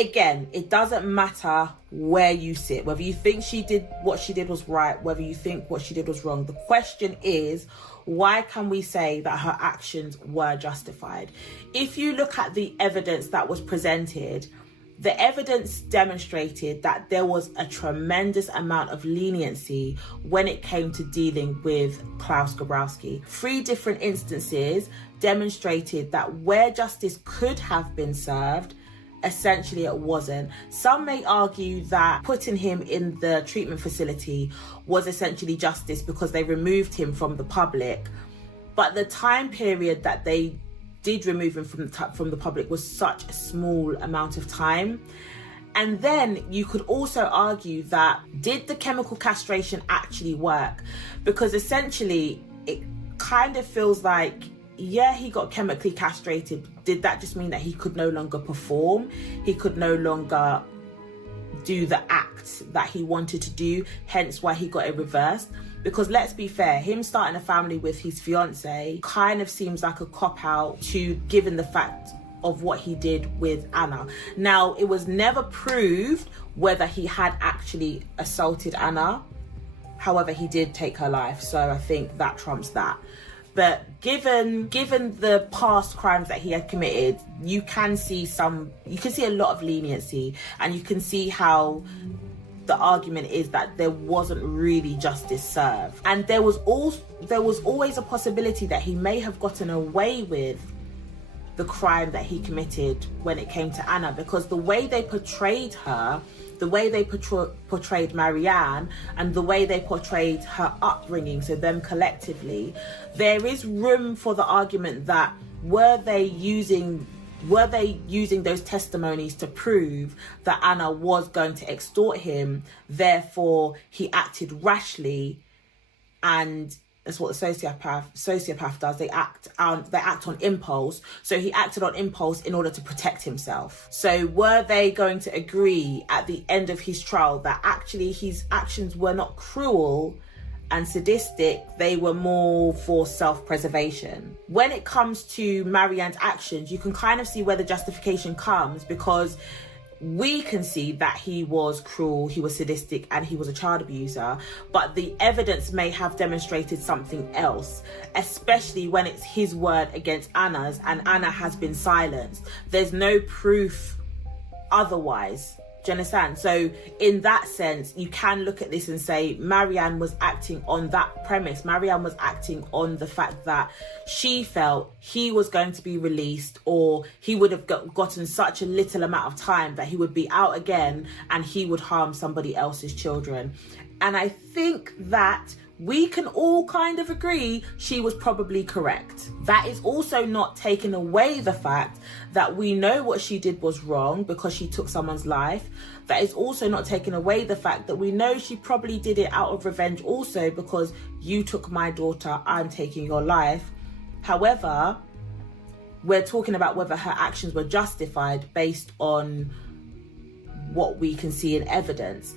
Again, it doesn't matter where you sit, whether you think what she did was right, whether you think what she did was wrong. The question is, why can we say that her actions were justified? If you look at the evidence that was presented, the evidence demonstrated that there was a tremendous amount of leniency when it came to dealing with Klaus Gabrowski. 3 different instances demonstrated that where justice could have been served, essentially it wasn't. Some may argue that putting him in the treatment facility was essentially justice because they removed him from the public. But the time period that they did remove him from the public was such a small amount of time. And then you could also argue that, did the chemical castration actually work? Because essentially it kind of feels like, yeah, he got chemically castrated. Did that just mean that he could no longer perform? He could no longer do the act that he wanted to do, hence why he got it reversed? Because let's be fair, him starting a family with his fiance kind of seems like a cop-out to, given the fact of what he did with Anna. Now, it was never proved whether he had actually assaulted Anna. However, he did take her life, so I think that trumps that. But given the past crimes that he had committed, you can see a lot of leniency, and you can see how the argument is that there wasn't really justice served. And there was always a possibility that he may have gotten away with the crime that he committed when it came to Anna, because the way they portrayed her, the way they portrayed Marianne, and the way they portrayed her upbringing, so them collectively, there is room for the argument that were they using those testimonies to prove that Anna was going to extort him, therefore he acted rashly, and that's what the sociopath does. They act on impulse. So he acted on impulse in order to protect himself. So were they going to agree at the end of his trial that actually his actions were not cruel and sadistic, they were more for self-preservation? When it comes to Marianne's actions, you can kind of see where the justification comes, because we can see that he was cruel, he was sadistic, and he was a child abuser, but the evidence may have demonstrated something else, especially when it's his word against Anna's, and Anna has been silenced. There's no proof otherwise. Do you understand? So in that sense, you can look at this and say Marianne was acting on that premise. Marianne was acting on the fact that she felt he was going to be released, or he would have gotten such a little amount of time that he would be out again and he would harm somebody else's children. And I think that we can all kind of agree she was probably correct. That is also not taking away the fact that we know what she did was wrong because she took someone's life. That is also not taking away the fact that we know she probably did it out of revenge also, because you took my daughter, I'm taking your life. However, we're talking about whether her actions were justified based on what we can see in evidence.